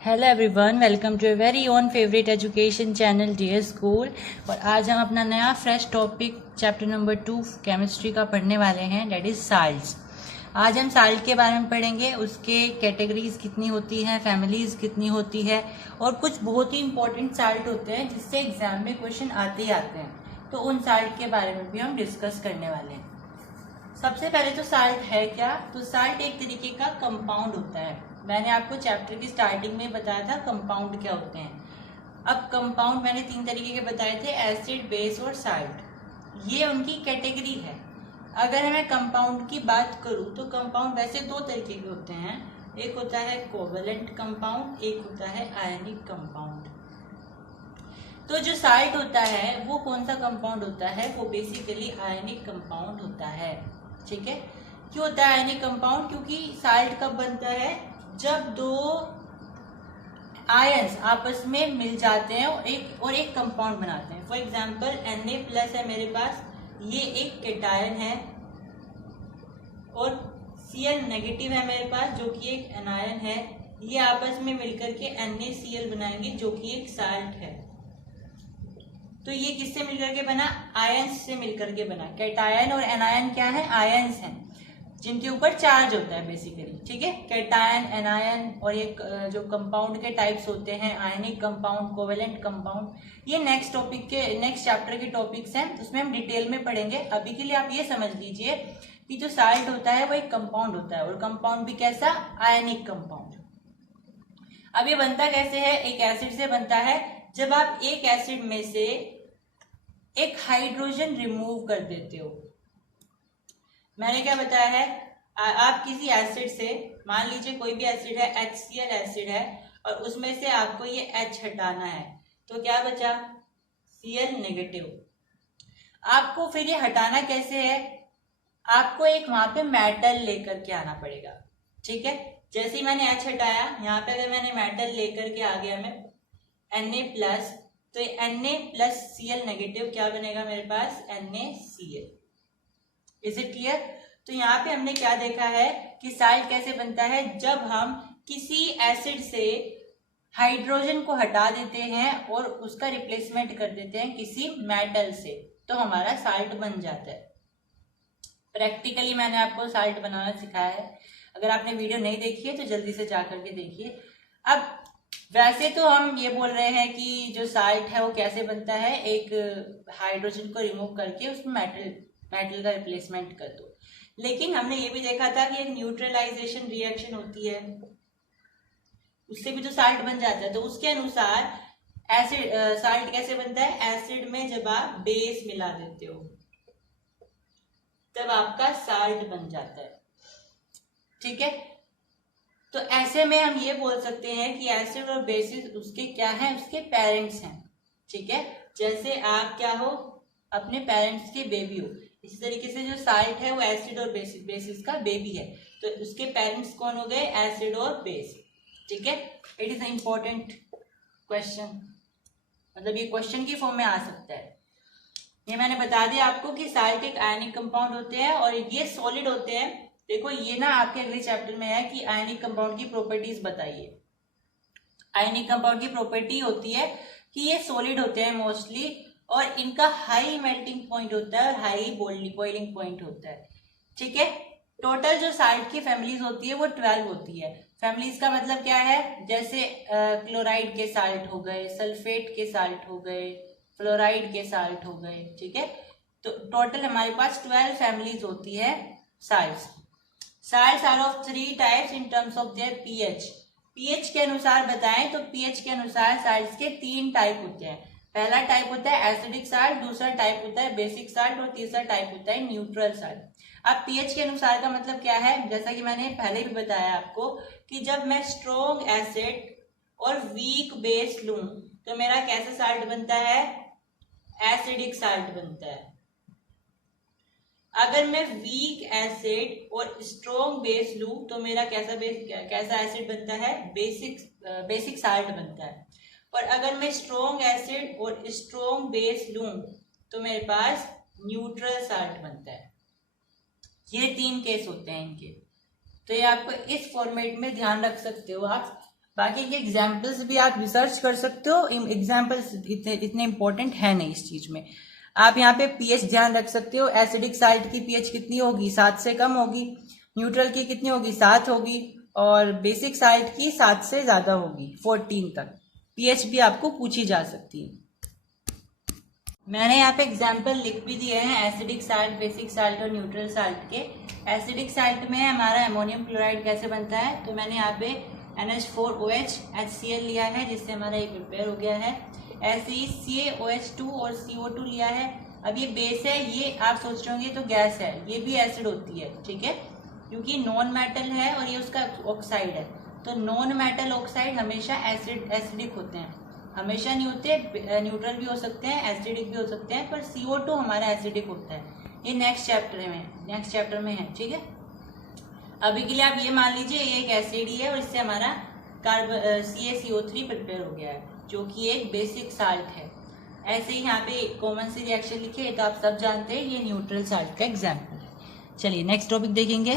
Hello everyone, welcome to a very own favourite education channel dear school. और आज हम अपना नया fresh topic chapter number 2 chemistry का पढ़ने वाले हैं, डेट इज साल्ट्स। आज हम साल्ट के बारे में पढ़ेंगे, उसके कैटेगरीज कितनी होती हैं, फैमिलीज कितनी होती है, और कुछ बहुत ही इंपॉर्टेंट साल्ट होते हैं जिससे एग्जाम में क्वेश्चन आते ही आते हैं। तो उन साल्ट के बारे में भी हम डिस्कस करने वाले हैं। सबसे पहले तो साल्ट है क्या? तो साल्ट एक तरीके का कंपाउंड होता है। मैंने आपको चैप्टर की स्टार्टिंग में बताया था कंपाउंड क्या होते हैं। अब कंपाउंड मैंने 3 तरीके के बताए थे, एसिड, बेस और साल्ट। ये उनकी कैटेगरी है। अगर मैं कंपाउंड की बात करूं तो कंपाउंड वैसे 2 तरीके के होते हैं। एक होता है कोवेलेंट कंपाउंड, एक होता है आयनिक कंपाउंड। तो जो साल्ट होता है वो कौन सा कंपाउंड होता है? वो बेसिकली आयनिक कंपाउंड होता है। ठीक है, क्यों होता है आयनिक कंपाउंड? क्योंकि साल्ट कब बनता है? जब 2 आयंस आपस में मिल जाते हैं और एक कंपाउंड बनाते हैं। फॉर एग्जांपल Na+ है मेरे पास, ये एक केटायन है, और Cl- है मेरे पास जो कि एक एनायन है। ये आपस में मिलकर के NaCl बनाएंगे जो कि एक साल्ट है। तो ये किससे मिलकर के बना? आयंस से मिलकर के बना। कैटायन और एनायन क्या है? आयंस हैं, जिनके ऊपर चार्ज होता है बेसिकली। ठीक है, कैटायन, एनायन। और ये जो कंपाउंड के टाइप्स होते हैं, आयनिक कंपाउंड, कोवेलेंट कंपाउंड, ये नेक्स्ट चैप्टर के टॉपिक्स हैं, उसमें हम डिटेल में पढ़ेंगे। अभी के लिए आप ये समझ लीजिए कि जो साल्ट होता है वो एक कंपाउंड होता है, और कंपाउंड भी कैसा? Ionic compound. अब ये बनता कैसे है? एक एसिड से बनता है। जब आप एक एसिड में से एक हाइड्रोजन रिमूव कर देते हो। मैंने क्या बताया है? आप किसी एसिड से, मान लीजिए कोई भी एसिड है, HCl एसिड है, और उसमें से आपको ये H हटाना है, तो क्या बचा? Cl-। आपको फिर ये हटाना कैसे है? आपको एक वहां पे मेटल लेकर के आना पड़ेगा। ठीक है, जैसे ही मैंने H हटाया, यहाँ पे अगर मैंने मेटल लेकर के आ गया मैं Na+, तो Na+Cl- क्या बनेगा मेरे पास? NaCl। Is it clear? तो यहाँ पे हमने क्या देखा है कि साल्ट कैसे बनता है? जब हम किसी एसिड से हाइड्रोजन को हटा देते हैं और उसका रिप्लेसमेंट कर देते हैं किसी मेटल से, तो हमारा साल्ट बन जाता है। प्रैक्टिकली मैंने आपको साल्ट बनाना सिखाया है। अगर आपने वीडियो नहीं देखी है तो जल्दी से जा करके देखिए। अब वैसे तो हम ये बोल रहे हैं कि जो साल्ट है वो कैसे बनता है, एक हाइड्रोजन को रिमूव करके उसमें मेटल का रिप्लेसमेंट कर दो। लेकिन हमने ये भी देखा था कि एक न्यूट्रलाइजेशन रिएक्शन होती है, उससे भी तो साल्ट बन जाता है। तो उसके अनुसार एसिड साल्ट कैसे बनता है? एसिड में जब आप बेस मिला देते हो तब आपका साल्ट बन जाता है। ठीक है, तो ऐसे में हम ये बोल सकते हैं कि एसिड और बेसिस उसके क्या हैं? उसके पेरेंट्स हैं। ठीक है, जैसे आप क्या हो? अपने पेरेंट्स के बेबी हो। इसी तरीके से जो साल्ट है वो एसिड और बेसिस का बेबी है। तो उसके पेरेंट्स कौन हो गए? एसिड और बेस। ठीक है, it is a important question, मतलब ये क्वेश्चन की फॉर्म में आ सकता है। ये मैंने बता दिया आपको कि साल्ट एक आयनिक कंपाउंड होते हैं और ये सॉलिड होते हैं। देखो ये ना आपके अगले चैप्टर में है कि आयनिक कंपाउंड की प्रॉपर्टीज बताइए। आयनिक कंपाउंड की प्रॉपर्टी होती है कि ये सॉलिड होते हैं मोस्टली, और इनका हाई मेल्टिंग पॉइंट होता है और हाई बॉइलिंग पॉइंट होता है। ठीक है, टोटल जो साल्ट की फैमिलीज होती है वो 12 होती है। फैमिलीज का मतलब क्या है? जैसे क्लोराइड के साल्ट हो गए, सल्फेट के साल्ट हो गए, फ्लोराइड के साल्ट हो गए। ठीक है, तो टोटल हमारे पास 12 फैमिलीज होती है salts. Salts are of 3 types in terms of their pH. PH के अनुसार बताएं तो पीएच के अनुसार साल्ट्स के 3 टाइप होते हैं। पहला टाइप होता है एसिडिक साल्ट, दूसरा टाइप होता है बेसिक साल्ट, और तीसरा टाइप होता है न्यूट्रल साल्ट। अब पीएच के अनुसार का मतलब क्या है? जैसा कि मैंने पहले भी बताया आपको कि जब मैं स्ट्रॉन्ग एसिड और वीक बेस लूं तो मेरा कैसा साल्ट बनता है? एसिडिक साल्ट बनता है। अगर मैं वीक एसिड और स्ट्रॉन्ग बेस लूं तो मेरा कैसा एसिड बनता है? बेसिक साल्ट बनता है। और अगर मैं स्ट्रॉन्ग एसिड और स्ट्रॉन्ग बेस लूं तो मेरे पास न्यूट्रल साल्ट बनता है। ये 3 केस होते हैं इनके। तो ये आपको इस फॉर्मेट में ध्यान रख सकते हो आप। बाकी के एग्जाम्पल्स भी आप रिसर्च कर सकते हो, एग्जाम्पल्स इतने इंपॉर्टेंट है नहीं इस चीज में। आप यहाँ पे पीएच ध्यान रख सकते हो, एसिडिक साल्ट की पीएच कितनी होगी, 7 से कम होगी, न्यूट्रल की कितनी होगी, 7 होगी, और बेसिक साल्ट की 7 से ज्यादा होगी, 14 तक। पीएच भी आपको पूछी जा सकती है। मैंने यहाँ पे एग्जाम्पल लिख भी दिए हैं एसिडिक साल्ट, बेसिक साल्ट और न्यूट्रल साल्ट के। एसिडिक साल्ट में हमारा अमोनियम क्लोराइड कैसे बनता है, तो मैंने यहाँ पे NH4OH HCl लिया है, जिससे हमारा ये प्रिपेयर हो गया है। ऐसे ही CaOH2 और CO2 लिया है। अब ये बेस है, ये आप सोच रहे होंगे तो गैस है, ये भी एसिड होती है, ठीक है, क्योंकि नॉन मेटल है और ये उसका ऑक्साइड है। तो नॉन मेटल ऑक्साइड हमेशा एसिडिक होते हैं, हमेशा नहीं होते, न्यूट्रल भी हो सकते हैं, एसिडिक भी हो सकते हैं, पर CO2 हमारा एसिडिक होता है। ये नेक्स्ट चैप्टर में है, ठीक है। अभी के लिए आप ये मान लीजिए ये एक एसिड ही है और इससे हमारा CaCO3 प्रिपेयर हो गया है, जो कि एक बेसिक साल्ट है। ऐसे ही यहाँ पे कॉमन सी रिएक्शन लिखे है तो आप सब जानते हैं, ये न्यूट्रल साल्ट का एग्जाम्पल है। चलिए नेक्स्ट टॉपिक देखेंगे।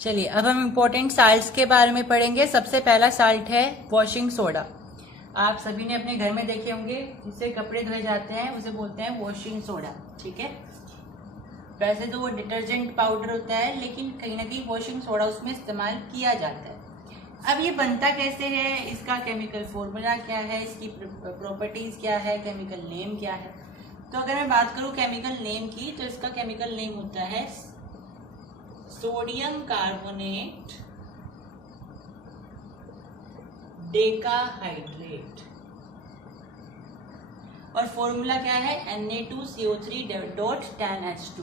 चलिए अब हम इम्पोर्टेंट साल्ट्स के बारे में पढ़ेंगे। सबसे पहला साल्ट है वॉशिंग सोडा। आप सभी ने अपने घर में देखे होंगे, जिससे कपड़े धोए जाते हैं उसे बोलते हैं वॉशिंग सोडा, ठीक है। वैसे तो वो डिटर्जेंट पाउडर होता है, लेकिन कहीं ना कहीं वॉशिंग सोडा उसमें इस्तेमाल किया जाता है। अब ये बनता कैसे है, इसका केमिकल फॉर्मूला क्या है, इसकी प्रॉपर्टीज क्या है, केमिकल नेम क्या है। तो अगर मैं बात करूं केमिकल नेम की, तो इसका केमिकल नेम होता है सोडियम कार्बोनेट डेकाहाइड्रेट, और फॉर्मूला क्या है Na2CO3.10H2।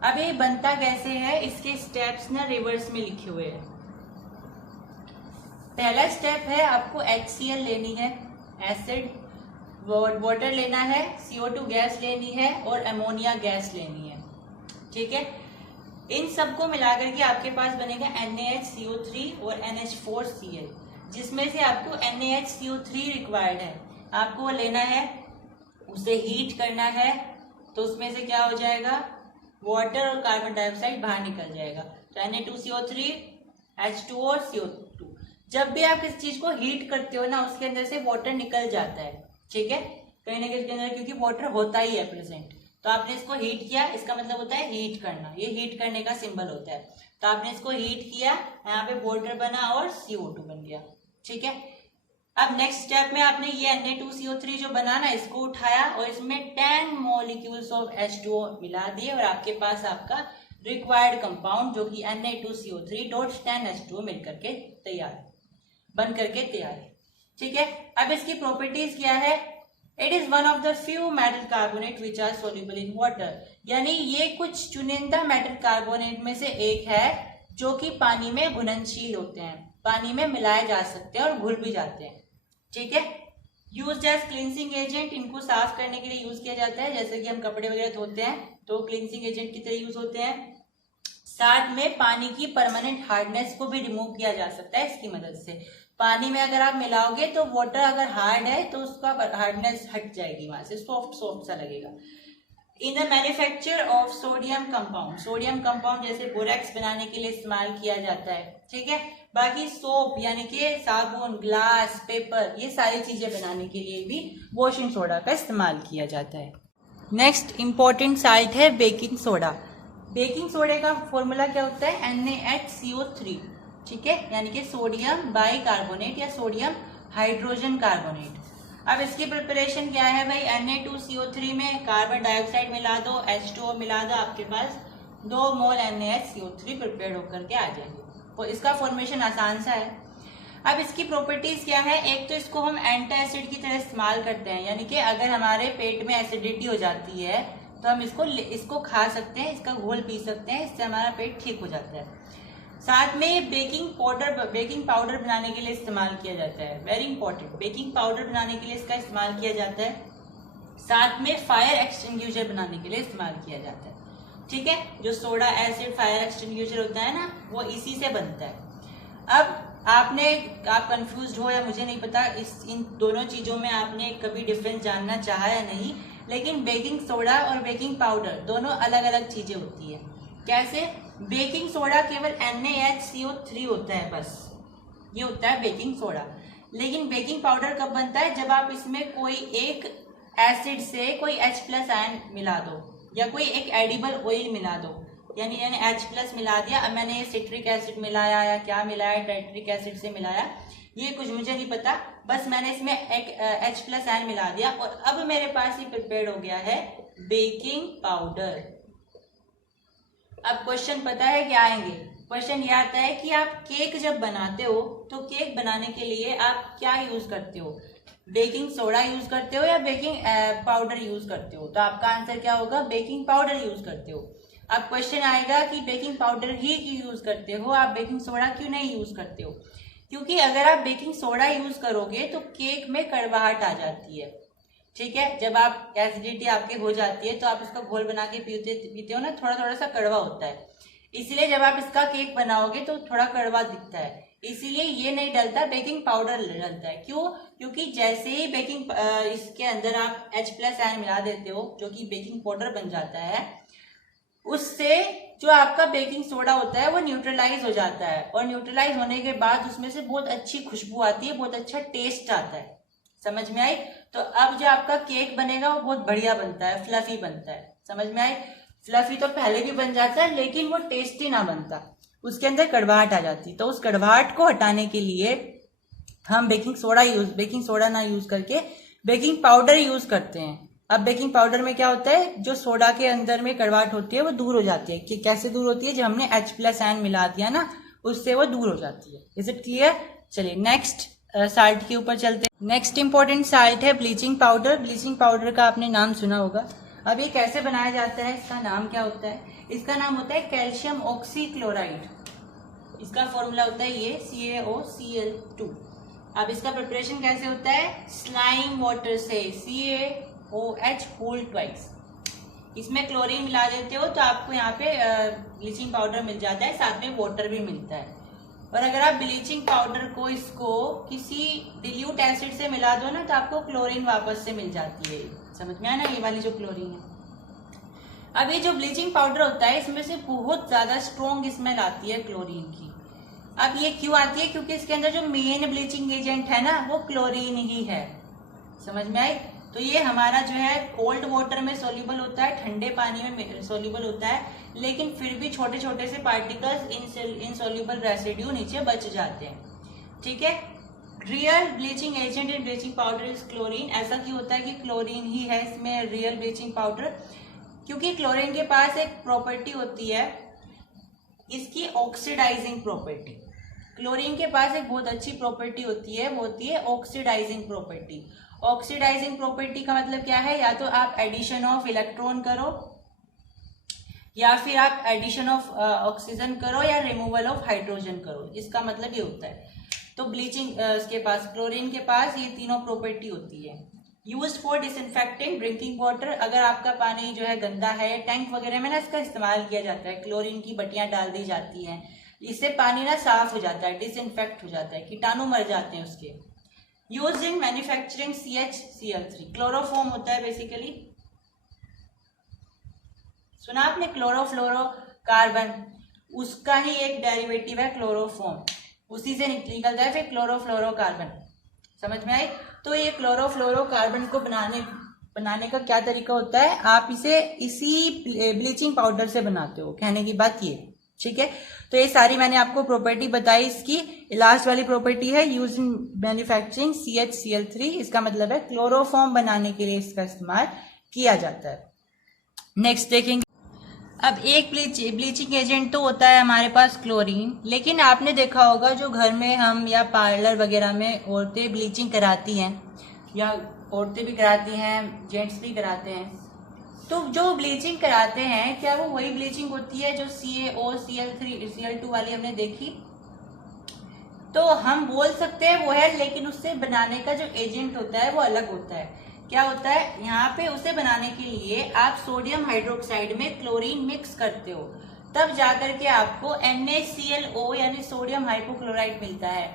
अब ये बनता कैसे है, इसके स्टेप्स ना रिवर्स में लिखे हुए हैं। पहला स्टेप है आपको HCl लेनी है, एसिड, वाटर लेना है, CO2 गैस लेनी है और अमोनिया गैस लेनी है, ठीक है। इन सबको मिलाकर के आपके पास बनेगा NaHCO3 और NH4Cl, जिसमें से आपको NaHCO3 रिक्वायर्ड है, आपको वो लेना है, उसे हीट करना है, तो उसमें से क्या हो जाएगा, वाटर और कार्बन डाइऑक्साइड बाहर निकल जाएगा। तो Na2CO3 H2O और CO2। जब भी आप किसी चीज को हीट करते हो ना, उसके अंदर से वाटर निकल जाता है, ठीक है, कहीं ना कहीं उसके अंदर, क्योंकि वाटर होता ही है प्रेजेंट। तो आपने इसको हीट किया, इसका मतलब होता है हीट करना, ये हीट करने का सिंबल होता है। तो आपने इसको हीट किया, यहाँ पे वाटर बना और CO2 बन गया, ठीक है। अब नेक्स्ट स्टेप में आपने ये Na2CO3 जो बना ना, इसको उठाया और इसमें 10 मॉलिक्यूल्स ऑफ H2O मिला दिए, और आपके पास आपका रिक्वायर्ड कंपाउंड जो कि Na2CO3.10H2O मिलकर के तैयार, बन करके तैयार है, ठीक है। अब इसकी प्रॉपर्टीज क्या है, it is one of the few metal carbonate which are soluble in water, यानी ये कुछ चुनिंदा मेटल कार्बोनेट में से एक है जो कि पानी में घुलनशील होते हैं, पानी में मिलाए जा सकते हैं और घुल भी जाते हैं, ठीक है। यूज एज क्लींसिंग एजेंट, इनको साफ करने के लिए यूज किया जाता है, जैसे कि हम कपड़े वगैरह धोते हैं तो क्लींसिंग एजेंट की तरह यूज होते हैं। साथ में पानी की परमानेंट हार्डनेस को भी रिमूव किया जा सकता है इसकी मदद से। पानी में अगर आप मिलाओगे तो वाटर अगर हार्ड है तो उसका हार्डनेस हट जाएगी, वहां से सॉफ्ट सा लगेगा। In the manufacture of sodium compound, sodium compound जैसे बोरेक्स बनाने के लिए इस्तेमाल किया जाता है, ठीक है। बाकी सोप यानी कि साबुन, ग्लास, पेपर, ये सारी चीजें बनाने के लिए भी वॉशिंग सोडा का इस्तेमाल किया जाता है। नेक्स्ट इंपॉर्टेंट साल्ट है बेकिंग सोडा। बेकिंग सोडे का फॉर्मूला क्या होता है NaHCO3, ठीक है, यानी कि सोडियम बाइकार्बोनेट या सोडियम हाइड्रोजन कार्बोनेट। अब इसकी प्रिपरेशन क्या है भाई, Na2CO3 में कार्बन डाइऑक्साइड मिला दो, H2O मिला दो, आपके पास 2 मोल NaHCO3 प्रिपेयर होकर के आ जाएंगे। तो इसका फॉर्मेशन आसान सा है। अब इसकी प्रॉपर्टीज क्या है, एक तो इसको हम एंटी एसिड की तरह इस्तेमाल करते हैं, यानी कि अगर हमारे पेट में एसिडिटी हो जाती है तो हम इसको खा सकते हैं, इसका घोल पी सकते हैं, इससे हमारा पेट ठीक हो जाता है। साथ में बेकिंग पाउडर बनाने के लिए इस्तेमाल किया जाता है, वेरी इंपॉर्टेंट, बेकिंग पाउडर बनाने के लिए इसका इस्तेमाल किया जाता है। साथ में फायर एक्सटिंग्विशर बनाने के लिए इस्तेमाल किया जाता है, ठीक है। जो सोडा एसिड फायर एक्सटिंग्विशर होता है ना, वो इसी से बनता है। अब आप कंफ्यूज हो या मुझे नहीं पता, इन दोनों चीजों में आपने कभी डिफरेंस जानना चाहा या नहीं, लेकिन बेकिंग सोडा और बेकिंग पाउडर दोनों अलग अलग चीजें होती है। कैसे, बेकिंग सोडा केवल NaHCO3 होता है बस, ये होता है बेकिंग सोडा। लेकिन बेकिंग पाउडर कब बनता है? जब आप इसमें कोई एक एसिड से कोई H+ आयन मिला दो या कोई एक एडिबल ऑयल मिला दो, यानी H+ मिला दिया। अब मैंने ये सिट्रिक एसिड मिलाया या क्या मिलाया, टाइट्रिक एसिड से मिलाया, ये कुछ मुझे नहीं पता, बस मैंने इसमें एक H+ आयन मिला दिया और अब मेरे पास ये प्रिपेयर्ड हो गया है बेकिंग पाउडर। अब क्वेश्चन पता है क्या आएंगे? क्वेश्चन ये आता है कि आप केक जब बनाते हो तो केक बनाने के लिए आप क्या यूज करते हो? बेकिंग सोडा यूज करते हो या बेकिंग पाउडर यूज करते हो? तो आपका आंसर क्या होगा? बेकिंग पाउडर यूज करते हो। अब क्वेश्चन आएगा कि बेकिंग पाउडर ही क्यों यूज करते हो, आप बेकिंग सोडा क्यों नहीं यूज करते हो? क्योंकि अगर आप बेकिंग सोडा यूज करोगे तो केक में कड़वाहट आ जाती है। ठीक है, जब आप एसिडिटी आपके हो जाती है तो आप इसका घोल बना के पीते हो ना, थोड़ा थोड़ा सा कड़वा होता है, इसलिए जब आप इसका केक बनाओगे तो थोड़ा कड़वा दिखता है, इसीलिए ये नहीं डलता, बेकिंग पाउडर डलता है। क्यों? क्योंकि जैसे ही बेकिंग इसके अंदर आप H+ आयन मिला देते हो जो कि बेकिंग पाउडर बन जाता है, उससे जो आपका बेकिंग सोडा होता है वो न्यूट्रलाइज हो जाता है और न्यूट्रलाइज होने के बाद उसमें से बहुत अच्छी खुशबू आती है, बहुत अच्छा टेस्ट आता है। समझ में आई? तो अब जो आपका केक बनेगा वो बहुत बढ़िया बनता है, फ्लफी बनता है। समझ में आई? फ्लफी तो पहले भी बन जाता है लेकिन वो टेस्टी ना बनता, उसके अंदर कड़वाहट आ जाती। तो उस कड़वाहट को हटाने के लिए हम बेकिंग सोडा ना यूज करके बेकिंग पाउडर यूज करते हैं। अब बेकिंग पाउडर में क्या होता है, जो सोडा के अंदर में कड़वाहट होती है वो दूर हो जाती है। कि कैसे दूर होती है? जब हमने H+ आयन मिला दिया ना, उससे वो दूर हो जाती है। Is it clear? चलिए नेक्स्ट साल्ट के ऊपर चलते हैं। नेक्स्ट इंपॉर्टेंट साल्ट है ब्लीचिंग पाउडर। ब्लीचिंग पाउडर का आपने नाम सुना होगा। अब ये कैसे बनाया जाता है, इसका नाम क्या होता है? इसका नाम होता है कैल्शियम ऑक्सीक्लोराइड। इसका फॉर्मूला होता है ये CaOCl2। अब इसका प्रिपरेशन कैसे होता है? स्लाइम वाटर से CaOH होल ट्वाइस। इसमें क्लोरीन मिला देते हो तो आपको यहाँ पे ब्लीचिंग पाउडर मिल जाता है, साथ में वाटर भी मिलता है। और अगर आप ब्लीचिंग पाउडर को इसको किसी डिल्यूट एसिड से मिला दो ना तो आपको क्लोरीन वापस से मिल जाती है। समझ में आया ना? ये वाली जो क्लोरीन है। अब ये जो ब्लीचिंग पाउडर होता है इसमें से बहुत ज्यादा स्ट्रॉन्ग स्मेल आती है क्लोरीन की। अब ये क्यों आती है? क्योंकि इसके अंदर जो मेन ब्लीचिंग एजेंट है ना वो क्लोरीन ही है। समझ में आई? तो ये हमारा जो है कोल्ड वाटर में सोल्यूबल होता है, ठंडे पानी में सोल्यूबल होता है, लेकिन फिर भी छोटे छोटे से पार्टिकल्स इनसोल्यूबल रेसिड्यू नीचे बच जाते हैं। ठीक है, real bleaching agent in bleaching powder is chlorine. ऐसा क्यों होता है कि क्लोरीन ही है इसमें रियल ब्लीचिंग पाउडर? क्योंकि क्लोरीन के पास एक प्रॉपर्टी होती है, इसकी ऑक्सीडाइजिंग प्रॉपर्टी। क्लोरीन के पास एक बहुत अच्छी प्रॉपर्टी होती है, वो होती है ऑक्सीडाइजिंग प्रॉपर्टी। ऑक्सीडाइजिंग प्रॉपर्टी का मतलब क्या है? या तो आप एडिशन ऑफ इलेक्ट्रॉन करो या फिर आप एडिशन ऑफ ऑक्सीजन करो या रिमूवल ऑफ हाइड्रोजन करो, इसका मतलब ये होता है। तो ब्लीचिंग के पास, क्लोरीन के पास ये तीनों प्रॉपर्टी होती है। Used for disinfecting drinking water. अगर आपका पानी जो है गंदा है, टैंक वगैरह में ना इसका इस्तेमाल किया जाता है, क्लोरीन की बटियां डाल दी जाती हैं, इससे पानी ना साफ हो जाता है, डिसइंफेक्ट हो जाता है, कीटाणु मर जाते हैं उसके। Used in manufacturing CHCl3। Chloroform होता है बेसिकली, सुना आपने? क्लोरोफ्लोरोकार्बन, उसका ही एक डेरिवेटिव है क्लोरोफॉर्म, उसी से निकलता है फिर क्लोरोफ्लोरोकार्बन। समझ में आई? तो ये क्लोरोफ्लोरोकार्बन को बनाने का क्या तरीका होता है? आप इसे इसी ब्लीचिंग पाउडर से बनाते हो, कहने की बात ये। ठीक है, तो ये सारी मैंने आपको प्रॉपर्टी बताई इसकी। लास्ट वाली प्रॉपर्टी है यूज इन मैन्युफैक्चरिंग CHCl3। इसका मतलब है क्लोरोफॉर्म बनाने के लिए इसका इस्तेमाल किया जाता है। नेक्स्ट देखेंगे। अब एक ब्लीचिंग एजेंट तो होता है हमारे पास क्लोरीन, लेकिन आपने देखा होगा जो घर में हम या पार्लर वगैरह में औरतें ब्लीचिंग कराती हैं, या औरतें भी कराती हैं, जेंट्स भी कराते हैं, तो जो ब्लीचिंग कराते हैं क्या वो वही ब्लीचिंग होती है जो CaOCl2 वाली हमने देखी? तो हम बोल सकते हैं वो है, लेकिन उससे बनाने का जो एजेंट होता है वो अलग होता है। क्या होता है? यहाँ पे उसे बनाने के लिए आप सोडियम हाइड्रोक्साइड में क्लोरीन मिक्स करते हो, तब जाकर के आपको NaClO यानी सोडियम हाइपोक्लोराइड मिलता है,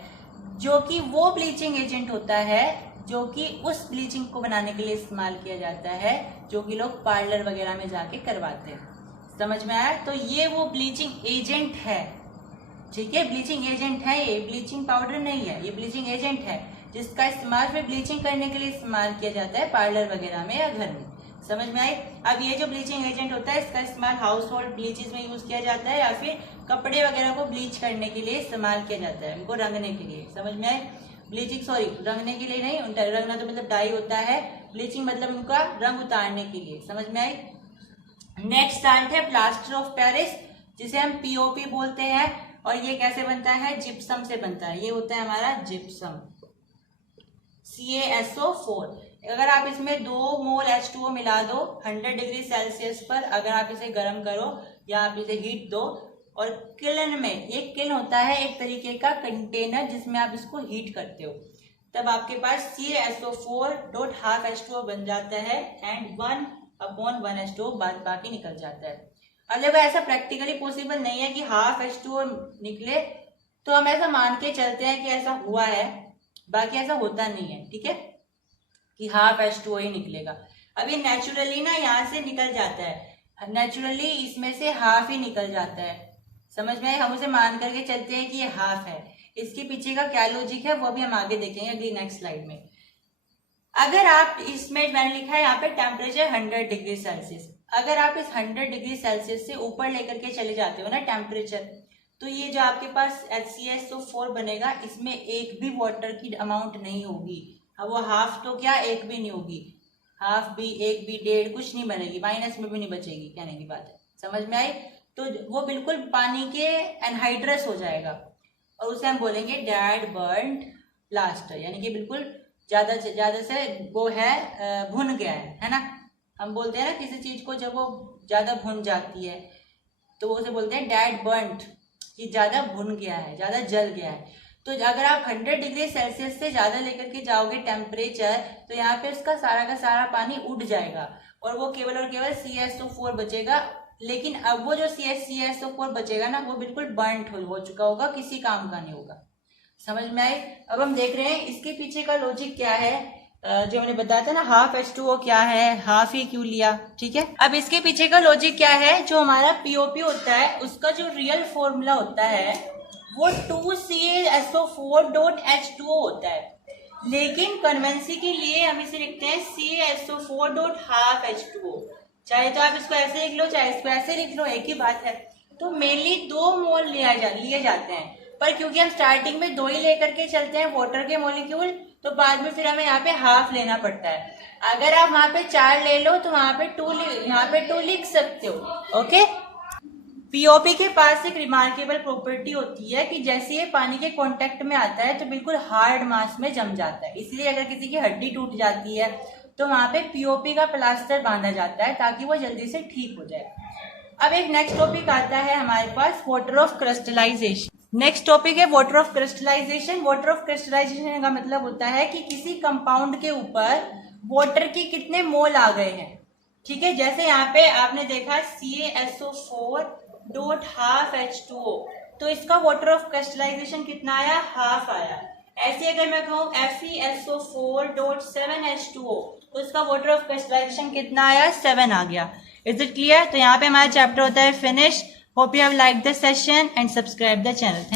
जो कि वो ब्लीचिंग एजेंट होता है जो कि उस ब्लीचिंग को बनाने के लिए इस्तेमाल किया जाता है, जो कि लोग पार्लर वगैरह में जाके करवाते हैं। समझ में आया? तो ये वो ब्लीचिंग एजेंट है ठीक है, ब्लीचिंग एजेंट है, ये ब्लीचिंग पाउडर नहीं है, ये ब्लीचिंग एजेंट है जिसका इस्तेमाल फिर ब्लीचिंग करने के लिए इस्तेमाल किया जाता है पार्लर वगैरह में या घर में। समझ में आई? अब ये जो ब्लीचिंग एजेंट होता है इसका इस्तेमाल हाउस होल्ड ब्लीचेस में यूज किया जाता है या फिर कपड़े वगैरह को ब्लीच करने के लिए इस्तेमाल किया जाता है, उनको रंगने के लिए। समझ में आई? ब्लीचिंग सॉरी रंगने के लिए नहीं, रंगना तो मतलब डाई होता है, ब्लीचिंग मतलब उनका रंग उतारने के लिए। समझ में आई? नेक्स्ट साल्ट है प्लास्टर ऑफ पेरिस, जिसे हम पीओपी बोलते हैं, और ये कैसे बनता है? जिप्सम से बनता है। ये होता है हमारा जिप्सम, CaSO4। अगर आप इसमें 2 मोल H2O मिला दो 100 डिग्री सेल्सियस पर, अगर आप इसे गर्म करो या आप इसे हीट दो, और किलन में, ये किलन होता है एक तरीके का कंटेनर जिसमें आप इसको हीट करते हो, तब आपके पास CaSO4.half H2O बन जाता है एंड 1/1 H2O बाकी निकल जाता है। अगर ऐसा प्रैक्टिकली पॉसिबल नहीं है कि हाफ H2O निकले, तो हम ऐसा मान के चलते हैं कि ऐसा हुआ है, बाकी ऐसा होता नहीं है। ठीक है, कि हाफ H2O ही निकलेगा। अब ये नेचुरली ना यहाँ से निकल जाता है, नेचुरली इसमें से हाफ ही निकल जाता है। समझ में? हम उसे मान करके चलते हैं कि ये हाफ है। इसके पीछे का क्या लॉजिक है वो भी हम आगे देखेंगे अगली नेक्स्ट स्लाइड में। अगर आप इसमें मैंने लिखा है यहाँ पे टेम्परेचर 100 डिग्री सेल्सियस, अगर आप इस 100 डिग्री सेल्सियस से ऊपर लेकर के चले जाते हो ना टेम्परेचर, तो ये जो आपके पास HCSO4 बनेगा, इसमें एक भी वाटर की अमाउंट नहीं होगी। अब वो हाफ तो क्या, एक भी नहीं होगी, हाफ भी, एक भी, 1.5 कुछ नहीं बनेगी, माइनस में भी नहीं बचेगी, कहने की बात है। समझ में आई? तो वो बिल्कुल पानी के एनहाइड्रस हो जाएगा, और उसे हम बोलेंगे डेड बर्न्ड प्लास्टर, यानी कि बिल्कुल ज्यादा से वो है भुन गया है ना। हम बोलते हैं ना किसी चीज को जब वो ज्यादा भुन जाती है तो वो उसे बोलते हैं डेड बर्न्ड, कि ज्यादा भुन गया है, ज्यादा जल गया है। तो अगर आप 100 डिग्री सेल्सियस से ज्यादा लेकर के जाओगे टेम्परेचर, तो यहाँ पे उसका सारा का सारा पानी उड़ जाएगा और वो केवल और केवल CaSO4 बचेगा। लेकिन अब वो जो CaSO4 बचेगा ना, वो बिल्कुल बर्न्ट हो चुका होगा, किसी काम का नहीं होगा। समझ में आए? अब हम देख रहे हैं इसके पीछे का लॉजिक क्या है, जो हमने बताया था ना हाफ H2O क्या है, हाफ ही क्यों लिया। ठीक है, अब इसके पीछे का लॉजिक क्या है, जो हमारा POP होता है उसका जो रियल फॉर्मूला होता है वो 2CaSO4.H2O होता है, लेकिन कन्वेंसी के लिए हम इसे लिखते हैं CaSO4.half H2O। चाहे तो आप इसको ऐसे लिख लो, चाहे इसको ऐसे लिख लो, एक ही बात है। तो मेनली 2 मोल लिए जाते हैं, पर क्योंकि हम स्टार्टिंग में 2 ही लेकर के चलते हैं वाटर के मॉलिक्यूल, तो बाद में फिर हमें यहाँ पे हाफ लेना पड़ता है। अगर आप वहां पे 4 ले लो तो वहां पे 2 लिख सकते हो। ओके, पीओपी के पास एक रिमार्केबल प्रॉपर्टी होती है कि जैसे ये पानी के कांटेक्ट में आता है तो बिल्कुल हार्ड मास में जम जाता है। इसलिए अगर किसी की हड्डी टूट जाती है तो वहां पे पीओपी का प्लास्टर बांधा जाता है ताकि वो जल्दी से ठीक हो जाए। अब एक नेक्स्ट टॉपिक आता है हमारे पास, water of crystallization. Next topic है water of crystallization. Water of crystallization का मतलब होता है कि किसी कंपाउंड के ऊपर वाटर के कितने मोल आ गए हैं। ठीक है, जैसे यहाँ पे आपने देखा CaSO4.half H2O, तो इसका वाटर ऑफ क्रिस्टलाइजेशन कितना आया, हाफ आया। ऐसे अगर मैं कहूँ FeSO4.7 H2O, तो इसका वाटर ऑफ क्रिस्टलाइजेशन कितना आया, 7 आ गया। Is it clear? तो यहाँ पे हमारा चैप्टर होता है finish. Hope you have like the session and subscribe the channel. Thank